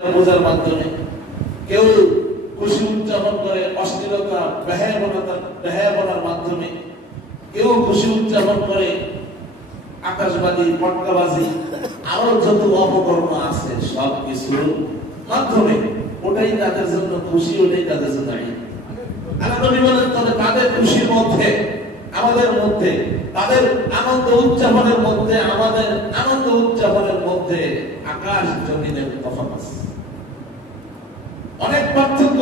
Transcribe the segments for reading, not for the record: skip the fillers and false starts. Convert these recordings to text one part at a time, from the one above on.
বোঝার মাধ্যমে, কেউ খুশি উদযাপন করে অশ্লীলতা বেহায়াপনার মাধ্যমে, কেউ খুশি উদযাপন করে আকাশবাদী, পটকাবাজি, আরো যত অপকর্ম আছে সব কিছুর মাধ্যমে। ওটাই তাদের জন্য খুশি, ওটাই তাদের জন্য ঈদ। আল্লাহ নবী বলেন, তবে তাদের খুশির মধ্যে, আমাদের মধ্যে, তাদের আনন্দ উদযাপনের মধ্যে, আমাদের আনন্দ উদযাপনের মধ্যে আকাশ জমিনের তফাৎ আছে, অনেক পার্থক্য।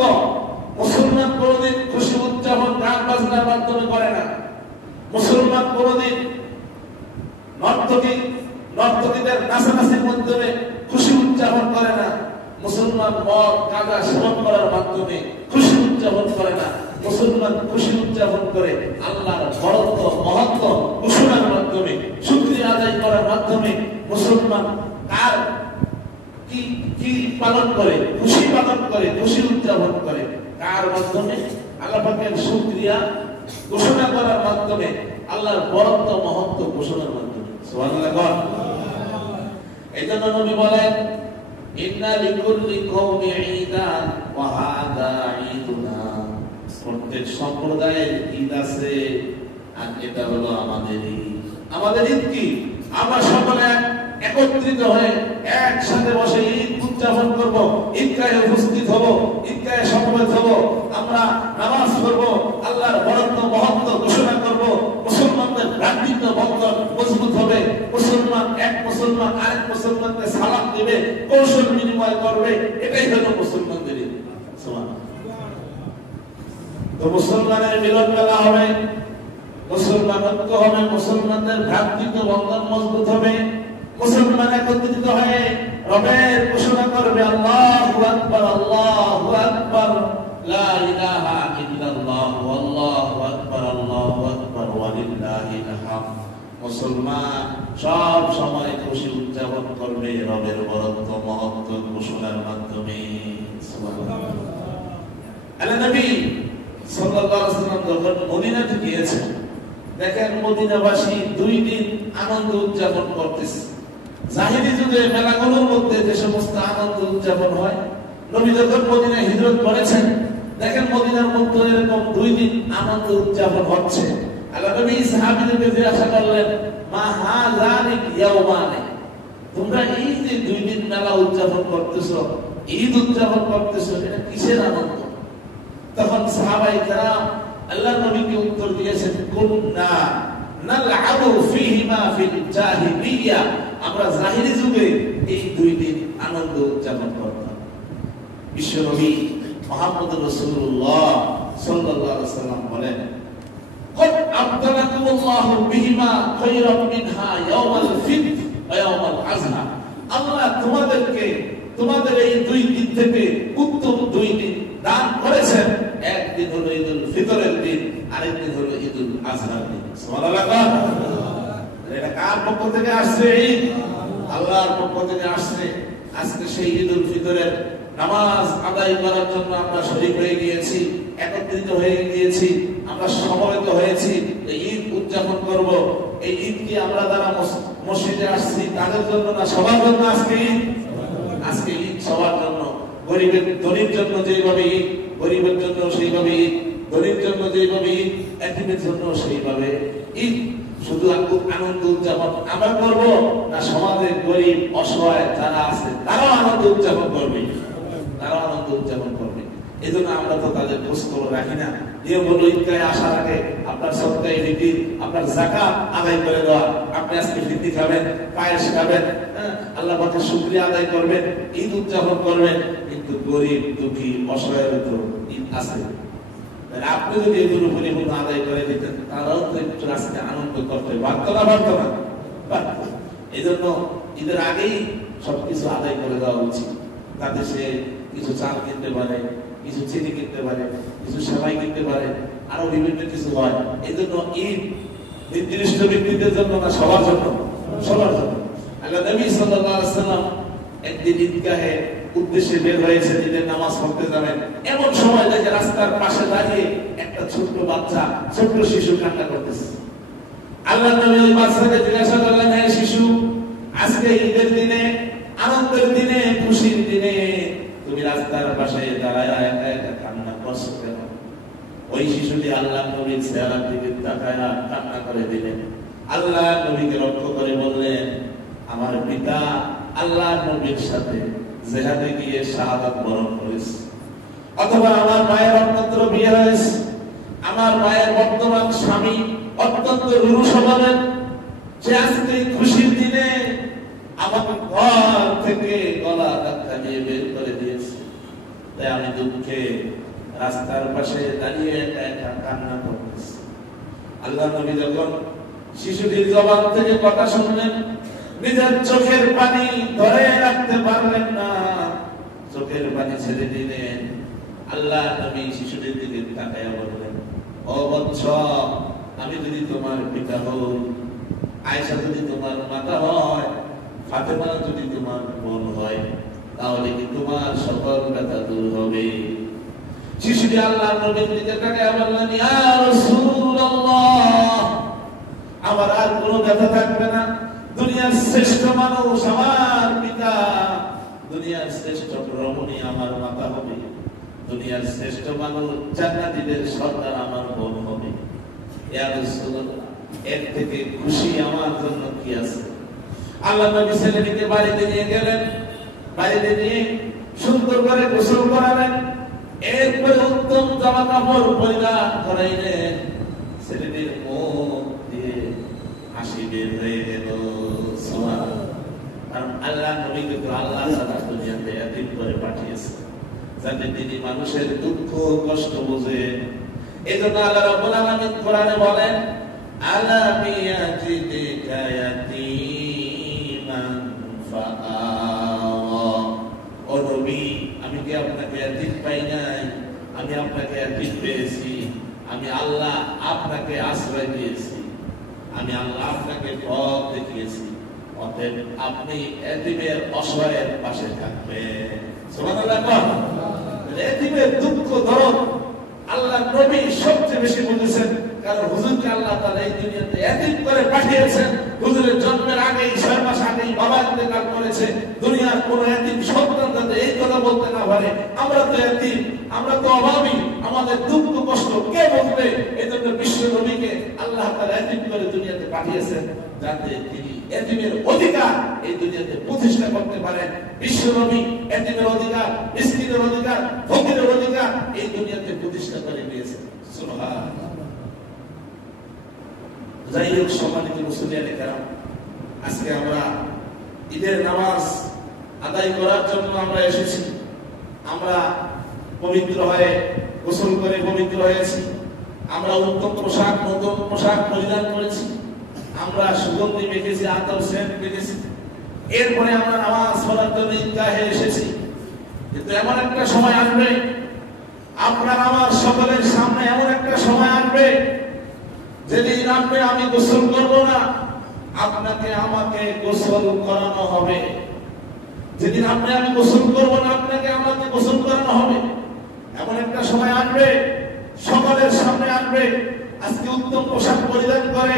মুসলমান কোনদিন খুশি উদযাপন গান বাজনার মাধ্যমে করে না। মুসলমান কোনদিন নর্তকীদের নাচানাচির মাধ্যমে খুশি উদযাপন করে না। মুসলমান মদ গাঁজা সেবন করার মাধ্যমে খুশি উদযাপন করে না। মুসলমান খুশি উদযাপন করে আল্লাহর বড়ত্ব মহত্ব ঘোষণার মাধ্যমে, শুকরিয়া আদায় করার মাধ্যমে। মুসলমান কার কি পালন করে? খুশি পালন করে, খুশি উদযাপন করে কার মাধ্যমে? আল্লাহ পাকের শুকরিয়া ঘোষণা করার মাধ্যমে, আল্লাহর বড়ত্ব মহত্ব ঘোষণার মাধ্যমে। সুবহানাল্লাহ। এইজন্য নবী বলেন, ইন্না লিকুল্লি কওমি ঈদান ওয়া হাযা ঈদুনা। প্রত্যেক সম্প্রদায়ের ঈদ আছে, আর এটা হলো আমাদের ঈদ। আমাদের ঈদ কি? আমরা সকলে একত্রিত হয়ে একসাথে বসে ঈদ উদযাপন করব, ঈদগাহে উপস্থিত হব, ঈদগাহে সমবেত হব, আমরা নামাজ পড়ব, আল্লাহর বড়ত্ব মহত্ব ঘোষণা করব। মুসলমানদের ভ্রাতৃত্ব বন্ধন মজবুত হবে। মুসলমান এক মুসলমান আরেক মুসলমানকে সালাম দিবে, কৌশল বিনিময় করবে। এটাই হলো মুসলমানদের ঈদ। তো মুসলমানের মিলন মেলা হবে, মুসলমান ঐক্য হবে, মুসলমানদের ভ্রাতৃত্ব বন্ধন মজবুত হবে। মুসলমান একত্রিত হয়ে রবের ঘোষণা করবে, আল্লাহু আকবার, আল্লাহু আকবার, লা ইলাহা ইল্লাল্লাহ, আল্লাহু আকবার, আল্লাহু আকবার, ওয়া লিল্লাহিল হামদ। মুসলমান সব সময় খুশি উদযাপন করবে রবের বড়ত্ব মহত্ব ঘোষণার মাধ্যমে। সুবহানাল্লাহ। আল্লাহ নবী সাল্লাল্লাহু আলাইহি ওয়াসাল্লাম যখন মদিনাতে গিয়েছেন, দেখেন মদিনাবাসী 2 দিন আনন্দ উদযাপন করতেছে। জাহিরি যুগে মেলাগুলোর মধ্যে যে সমস্ত আনন্দ উদযাপন হয়, নবী যখন মদিনায় হিজরত করেছেন, দেখেন মদিনার মধ্যে এরকম 2 দিন আনন্দ উদযাপন হচ্ছে। আল্লাহ নবী সাহাবীদেরকে জিজ্ঞাসা করলেন, মা হাযানি ইয়াওমানি, তোমরা এই যে 2 দিন মেলা উদযাপন করতেছো, ঈদ উদযাপন করতেছো, এটা কিসের আনন্দ? তখন সাহাবায়ে কেরাম আল্লাহ নবীকে উত্তর দিয়েছেন, কুননা নালআবু ফীহিমা ফিল জাহিলিয়া, আমরা জাহিরি যুগে এই 2 দিন আনন্দ উদযাপন করতাম। বিশ্বনবী মুহাম্মদুর রাসূলুল্লাহ সাল্লাল্লাহু আলাইহি ওয়াসাল্লাম বলেন, قد أبدلكم الله بهما خيرا منها يوم الفطر ويوم الأضحى। আল্লাহ তোমাদেরকে তোমাদের এই 2 দিন থেকে উত্তম 2 দিন দান করেছেন। একদিন হলো ঈদুল ফিতরের দিন, আরেক দিন হলো ঈদুল আজহার দিন। সুবহানাল্লাহ। এটা কার পক্ষ থেকে আসছে? ঈদ আল্লাহর পক্ষ থেকে আসছে। আজকে সেই ঈদুল ফিতরের নামাজ আদায় করার জন্য আমরা শরীক হয়ে গিয়েছি, একত্রিত হয়ে গিয়েছি, আমরা সমবেত হয়েছি, এই ঈদ উদযাপন করব। এই ঈদ কি আমরা যারা মসজিদে আসছি তাদের জন্য না সবার জন্য? আজকে ঈদ, আজকে ঈদ সবার জন্য। গরিবের ধনীর জন্য যেভাবে ঈদ, গরিবের জন্য সেইভাবে ঈদ, ধনীর জন্য যেভাবে ঈদ, এতিমের জন্য সেইভাবে ঈদ। শুধু আনন্দ উদযাপন আমরা করব না সমাজের গরিব অসহায় যারা আছে তারাও আনন্দ উদযাপন করবে, তারাও আনন্দ উদযাপন করবে। এই জন্য আমরা তো তাদের খোঁজ খবর রাখি না। নিয়ম হলো ঈদগাহে আসার আগে আপনার সদকায়ে ফিতর, আপনার যাকাত আদায় করে দেওয়া। আপনি আজকে ফিতর খাবেন, পায়েস খাবেন, আল্লাহ পাকের শুকরিয়া আদায় করবেন, ঈদ উদযাপন করবেন। কিন্তু গরিব দুঃখী অসহায়ের তো ঈদ আছে, আপনি যদি এগুলো পরিপূর্ণ আদায় করে দিতেন তারাও তো একটু আজকে আনন্দ করতে পারতো না, পারতো না। এই জন্য ঈদের আগেই সবকিছু আদায় করে দেওয়া উচিত, যাতে সে কিছু চাল কিনতে পারে, কিছু চিনি কিনতে পারে, কিছু সেমাই কিনতে পারে, আরো বিভিন্ন কিছু হয়। এই জন্য ঈদ নির্দিষ্ট ব্যক্তিদের জন্য না, সবার জন্য, সবার জন্য। আল্লাহ নবী সাল্লাল্লাহু আলাইহি ওয়াসাল্লাম একদিন ঈদগাহে উদ্দেশ্যে বের হয়েছে, ঈদের নামাজ পড়তে যাবেন। এমন সময় দেখে রাস্তার পাশে দাঁড়িয়ে একটা ছোট্ট বাচ্চা, ছোট্ট শিশু কান্না করতেছে। আল্লাহ নবী ওই বাচ্চাকে জিজ্ঞাসা করলেন, হে শিশু, আজকে ঈদের দিনে আনন্দের দিনে, খুশির দিনে তুমি রাস্তার পাশে দাঁড়ায় একা একা কান্না করছো কেন? ওই শিশুটি আল্লাহ নবীর চেহারার দিকে তাকায় কান্না করে দিলেন। আল্লাহ নবীকে লক্ষ্য করে বললেন, আমার পিতা আল্লাহ নবীর সাথে জিহাদে গিয়ে শাহাদাত বরণ করেছে, অথবা আমার মায়ের অত্যন্ত বিয়ে হয়েছে, আমার মায়ের বর্তমান স্বামী অত্যন্ত রূঢ় স্বভাবের, সে আজকে খুশির দিনে আমাকে ঘর থেকে গলা ধাক্কা দিয়ে বের করে দিয়েছে, তাই আমি দুঃখে রাস্তার পাশে দাঁড়িয়ে একা একা কান্না করতেছি। আল্লাহ নবী যখন শিশুটির জবান থেকে কথা শুনলেন, নিজের চোখের পানি ধরে রাখতে পারলেন না, চোখের পানি ছেড়ে দিলেন। আল্লাহ নবী শিশুটির দিকে তাকায়া বললেন, ও বৎস, আমি যদি তোমার পিতা হই, আয়েশা যদি তোমার মাতা হয়, ফাতেমা যদি তোমার বোন হয়, তাহলে কি তোমার সকল ব্যথা দূর হবে? শিশুটি আল্লাহ নবীর দিকে তাকায়া বললেন, ইয়া রাসূলুল্লাহ, আমার আর কোনো ব্যথা থাকবে না। দুনিয়ার শ্রেষ্ঠ মানুষ আমার পিতা, দুনিয়ার শ্রেষ্ঠ রমণী আমার মাতা হবে, দুনিয়ার শ্রেষ্ঠ মানুষ জান্নাতীদের সর্দার আমার বোন হবে। ইয়া রাসূলুল্লাহ, এর থেকে খুশি আমার জন্য কি আছে? আল্লাহ নবী ছেলেটিকে বাড়িতে নিয়ে গেলেন, বাড়িতে নিয়ে সুন্দর করে গোসল করালেন, এরপরে উত্তম জামা কাপড় পরিধান করাইলেন। ছেলেটির মুখ দিয়ে হাসি বের হয়ে গেল। সুবহানাল্লাহ। কারণ আল্লাহ নবীকে তো আল্লাহ তাআলা দুনিয়াতে এতিম করে পাঠিয়েছে, যাতে তিনি মানুষের দুঃখ কষ্ট বোঝেন। এজন্য আল্লাহ রাব্বুল আলামিন কোরআনে বলেন, আলাম ইয়াজিদিকা ইয়াতীমান ফাআওয়া। ও নবী, আমি কি আপনাকে এতিম পাই নাই? আমি আপনাকে এতিম পেয়েছি। আমি আল্লাহ আপনাকে আশ্রয় দিয়েছি, আমি আল্লাহ আপনাকে পথ দেখিয়েছি। অতএব আপনি এতিমের অসহায়ের পাশে থাকবেন। সুবহানাল্লাহ। এতিমের দুঃখ দরদ আল্লাহ নবী সবচেয়ে বেশি বুঝেছেন, কারণ হুজুরকে আল্লাহ তাআলা এই দুনিয়াতে এতিম করে পাঠিয়েছেন। হুজুরের জন্মের আগেই 6 মাস আগেই বাবা ইন্তেকাল করেছে। দুনিয়ার কোন এতিম সন্তান যাতে এই কথা বলতে না পারে, আমরা তো এতিম, আমরা তো অভাবী, আমাদের দুঃখ কষ্ট কে বুঝবে? এজন্য বিশ্ব নবীকে আল্লাহ তাআলা এতিম করে দুনিয়াতে পাঠিয়েছেন, যাতে তিনি এতিমের অধিকার এই দুনিয়াতে প্রতিষ্ঠা করতে পারেন। বিশ্ব নবী এতিমের অধিকার, মিসকিনের অধিকার, ফকিরের অধিকার এই দুনিয়াতে প্রতিষ্ঠা করে দিয়েছেন। সুবহানাল্লাহ। যাই হোক, সম্মানিত মুসলিয়ানে কেরাম, আজকে আমরা ঈদের নামাজ আদায় করার জন্য আমরা এসেছি। আমরা পবিত্র হয়ে গোসল করে পবিত্র হয়েছি, আমরা উত্তম পোশাক, নতুন পোশাক পরিধান করেছি, আমরা সুগন্ধি মেখেছি, আতর সেন্ট মেখেছি। এরপরে আমরা নামাজ পড়ার জন্য ঈদগাহে এসেছি। কিন্তু এমন একটা সময় আসবে, আপনার আমার সকলের সামনে এমন একটা সময় আসবে, যেদিন আপনি আমি গোসল করব না, আপনাকে আমাকে গোসল করানো হবে। যেদিন আপনি আমি গোসল করব না, আপনাকে আমাকে গোসল করানো হবে। এমন একটা সময় আসবে, সকলের সামনে আসবে। আজকে উত্তম পোশাক পরিধান করে,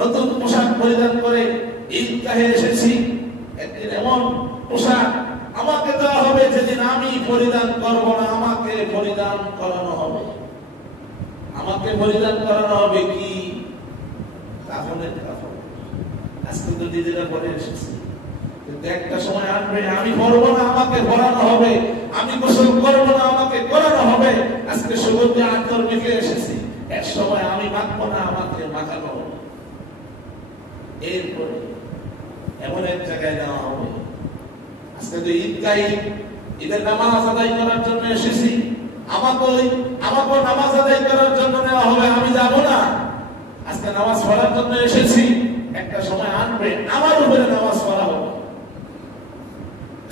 নতুন পোশাক পরিধান করে ঈদগাহে এসেছি। একদিন এমন পোশাক আমাকে দেওয়া হবে, যেদিন আমি পরিধান করব না, আমাকে পরিধান করানো হবে। আমাকে পরিধান করানো হবে কি? কাফনের কাফন। আজকে তো নিজেরা পরে এসেছি, কিন্তু একটা সময় আসবে আমি পরবো না, আমাকে পরানো হবে। আমি গোসল করবো না, আমাকে করানো হবে। আজকে সুগন্ধি আতর মেখে এসেছি, এক সময় আমি মাখবো না, আমাকে মাখানো হবে। এরপরে এমন এক জায়গায় নেওয়া হবে। আজকে তো ঈদগাহে ঈদের নামাজ আদায় করার জন্য এসেছি, আমাকে নামাজ আদায় করার জন্য নেওয়া হবে, আমি যাব না। আজকে নামাজ পড়ার জন্য এসেছি, একটা সময় আনবে আমার উপরে নামাজ পড়া হবে।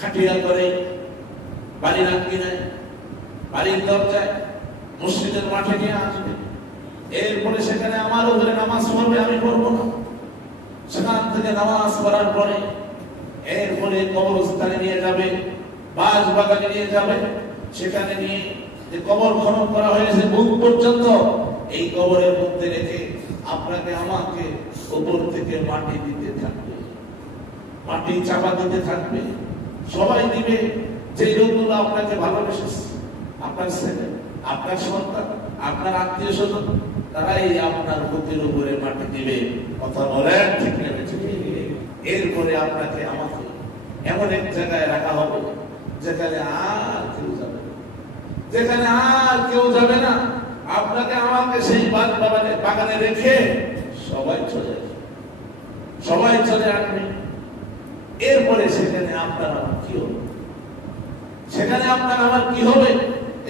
খাটিয়া করে বাড়ির আঙ্গিনায়, বাড়ির দরজায়, মসজিদের মাঠে নিয়ে আসবে। এরপরে সেখানে আমার উপরে নামাজ পড়বে, আমি পড়বো না। সেখান থেকে নামাজ পড়ার পরে এরপরে কবরস্থানে নিয়ে যাবে, বাস বাগানে নিয়ে যাবে। সেখানে নিয়ে যে কবর খনন করা হয়েছে বুক পর্যন্ত, এই কবরের মধ্যে রেখে আপনাকে আমাকে উপর থেকে মাটি দিতে থাকবে, মাটি চাপা দিতে থাকবে। সবাই দিবে যে লোকগুলো আপনাকে ভালোবেসেছে, আপনার ছেলে, আপনার সন্তান, আপনার আত্মীয় স্বজন, তারাই আপনার বুকের উপরে মাটি দিবে। কথা বলেন ঠিক নেবে। এরপরে আপনাকে আমাকে এমন এক জায়গায় রাখা হবে যেখানে আর কেউ যাবে না, যেখানে আর কেউ যাবে না। আপনাকে আমাকে সেই বাগানে রেখে সবাই চলে আসবে, সবাই চলে আসবে। এরপরে সেখানে আপনার আমার কি হবে? সেখানে আপনার আমার কি হবে?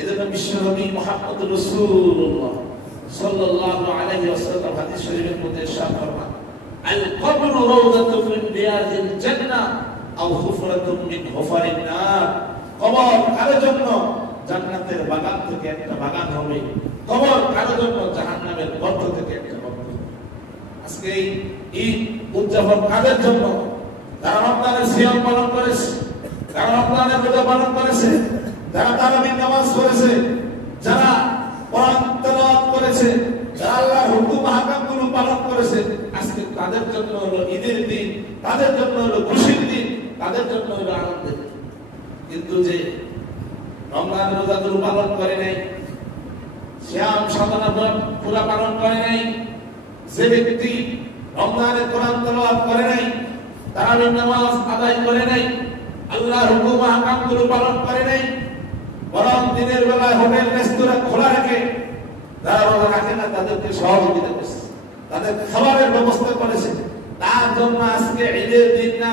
এজন্য বিশ্বনবী মুহাম্মদ রাসূলুল্লাহ সাল্লাল্লাহু আলাইহি ওয়াসাল্লাম হাদিস শরীফের মধ্যে ইরশাদ ফরমান, আল কবরু রাউযাতুন মিন রিয়াজিল জান্নাহ আও হুফরাতুন মিন হুফারিন নার। কবর কারো জন্য জান্নাতের বাগান থেকে একটা বাগান হবে, কবর কারো জন্য জাহান্নামের গর্ত থেকে একটা গর্ত হবে। আজকে এই ঈদ উদযাপন কাদের জন্য? যারা রমজানের সিয়াম পালন করেছে, যারা রমজানের রোজা পালন করেছে, যারা তারাবির নামাজ পড়েছে, যারা কোরআন তেলাওয়াত করেছে, যারা আল্লাহর হুকুম আহকামগুলো পালন করেছে, আজকে তাদের জন্য হলো ঈদের দিন, তাদের জন্য হলো খুশির দিন, তাদের জন্য হলো আনন্দের দিন। কিন্তু যে রমজান রোজাগুলো পালন করে নাই, সিয়াম সাধনা পুরা পালন করে নাই, যে ব্যক্তি রমজানের কোরআন তেলাওয়াত করে নাই, তারাবির নামাজ আদায় করে নাই, আল্লাহর হুকুম আহকামগুলো পালন করে নাই, বরং দিনের বেলায় হোটেল রেস্তোরাঁ খোলা রেখে যারা রোজা রাখে না তাদেরকে সহযোগিতা করছে, তাদের খাবারের ব্যবস্থা করেছে, তার জন্য আজকে ঈদের দিন না,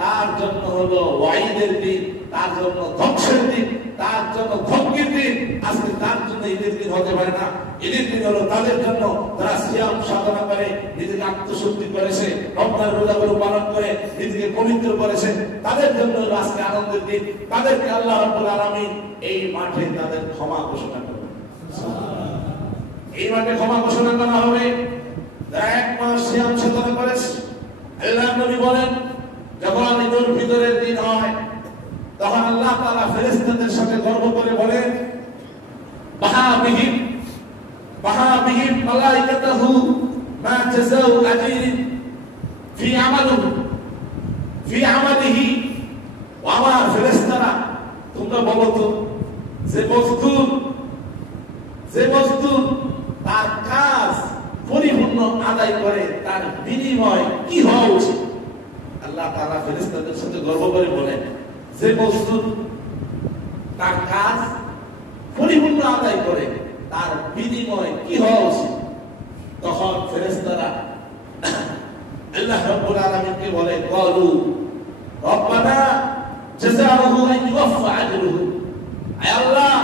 তার জন্য হলো ওয়াইদের দিন, তার জন্য ধ্বংসের দিন, তার জন্য ধমকির দিন। আজকে তার জন্য ঈদের দিন হতে পারে না। ঈদের দিন হলো তাদের জন্য যারা সিয়াম সাধনা করে নিজেকে আত্মশুদ্ধি করেছে, রমজান রোজাগুলো পালন করে নিজেকে পবিত্র করেছে, তাদের জন্য হলো আজকে আনন্দের দিন। তাদেরকে আল্লাহ রাব্বুল আলামিন এই মাঠে তাদের ক্ষমা ঘোষণা করবে। এই মাঠে ক্ষমা ঘোষণা করা হবে যারা এক মাস সিয়াম সাধনা করেছে। আল্লাহর নবী বলেন, যখন ঈদুল ফিতরের দিন হয় তখন আল্লাহ তাআলা ফেরেশতাদের সাথে গর্ব করে বলেন, বাহাবিহিম মালাইকাতুহু মা জাযাউ আজরিন ফি আমালিহি। আমার ফেরেশতারা, তোমরা বলো তো, যে মজদুর তার কাজ পরিপূর্ণ আদায় করে তার বিনিময় কি হওয়া উচিত? আল্লাহ তাআলা ফেরেশতাদের সাথে গর্ব করে বলেন, যে মজদুর তার কাজ পরিপূর্ণ আদায় করে তার বিনিময় কি হওয়া উচিত? তখন ফেরেশতারা আল্লাহ রাব্বুল আলামিনকে বলে, ক্বালু রব্বানা জাযাউহু আন ইউফা আজরুহু। আয় আল্লাহ,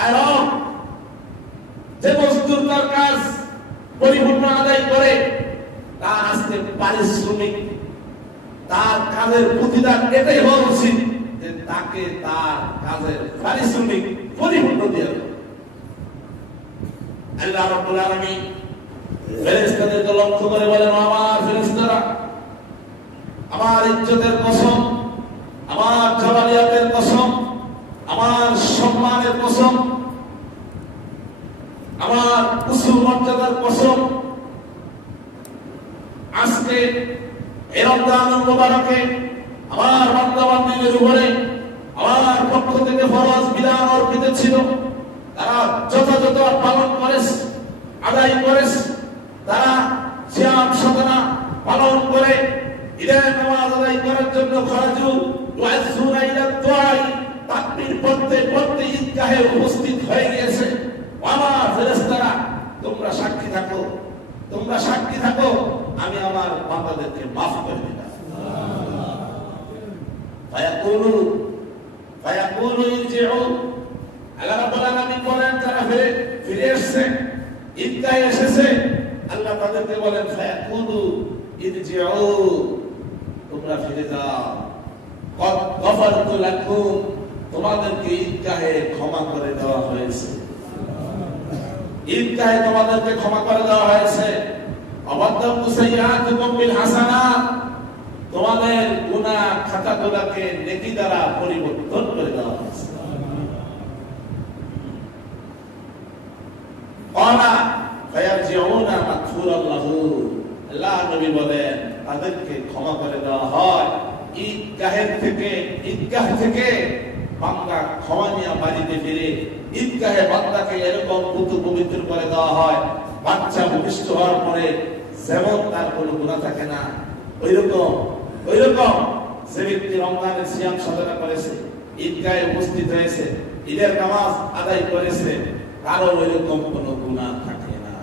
আয় রব, যে মজদুর তার কাজ পরিপূর্ণ আদায় করে তার আজকে পারিশ্রমিক, তার কাজের প্রতিদান এটাই হওয়া উচিত যে তাকে তার কাজের পারিশ্রমিক পরিপূর্ণ দেওয়া। আল্লাহ রাব্বুল আলামিন ফেরেশতাদেরকে লক্ষ্য করে বলেন, আমার ফেরেশতারা, আমার ইজ্জতের কসম, আমার জালালিয়াতের কসম, আমার সম্মানের কসম, আমার উসুল মর্যাদার কসম, আজকে এই রমজানুল মুবারকে আমার বান্দা-বান্দীদের উপরে আমার পক্ষ থেকে ফরজ বিধান অর্পিত ছিল, তারা যথাযথ পালন করেছে, আদায় করেছে। তারা সিয়াম সাধনা পালন করে ঈদের নামাজ আদায় করার জন্য খারাজু ওয়াজুনা ইলা দুআই তাকবীর পড়তে পড়তে ঈদগাহে উপস্থিত হয়ে গিয়েছে। আমার ফেরেশতারা, তোমরা সাক্ষী থাকো, তোমরা সাক্ষী থাকো, আমি আমার বান্দাদেরকে মাফ করে দিলাম। ফায়াকুলু ইরজিউ। আল্লাহ রাব্বুল আলামিন বলেন, যারা ফিরে এসেছে, ঈদগাহে এসেছে, আল্লাহ তাদেরকে বলেন, ফায়াকুলু ইরজিউ, তোমরা ফিরে যাও, কদ গফারতু লাকুম, তোমাদেরকে ঈদগাহে ক্ষমা করে দেওয়া হয়েছে, ঈদগাহে তোমাদেরকে ক্ষমা করে দেওয়া হয়েছে। আবাদদাতু সাইয়্যাতুকুম বিল হাসানাত, তোমাদের গুনাহ খাতাগুলোকে নেকি দ্বারা পরিবর্তন করে দেওয়া হয়েছে। ক্বালা ফায়ারজিউনা মাগফুরান লাহু, আল্লাহ নবী বলেন, তাদেরকে ক্ষমা করে দেওয়া হয় ঈদগাহের থেকে, ঈদ ঈদগাহ থেকে বান্দা ক্ষমা নিয়ে বাড়িতে ফিরে ঈদগাহে বান্দাকে এরকম পবিত্র করে দেওয়া হয়, বাচ্চা ভূমিষ্ঠ হওয়ার পরে যেমন তার কোনো গুনাহ থাকে না, ওইরকম যে ব্যক্তি রমজানের সিয়াম সাধনা করেছে, ঈদগাহে উপস্থিত হয়েছে, ঈদের নামাজ আদায় করেছে, কারো ওইরকম কোনো গুনাহ থাকে না।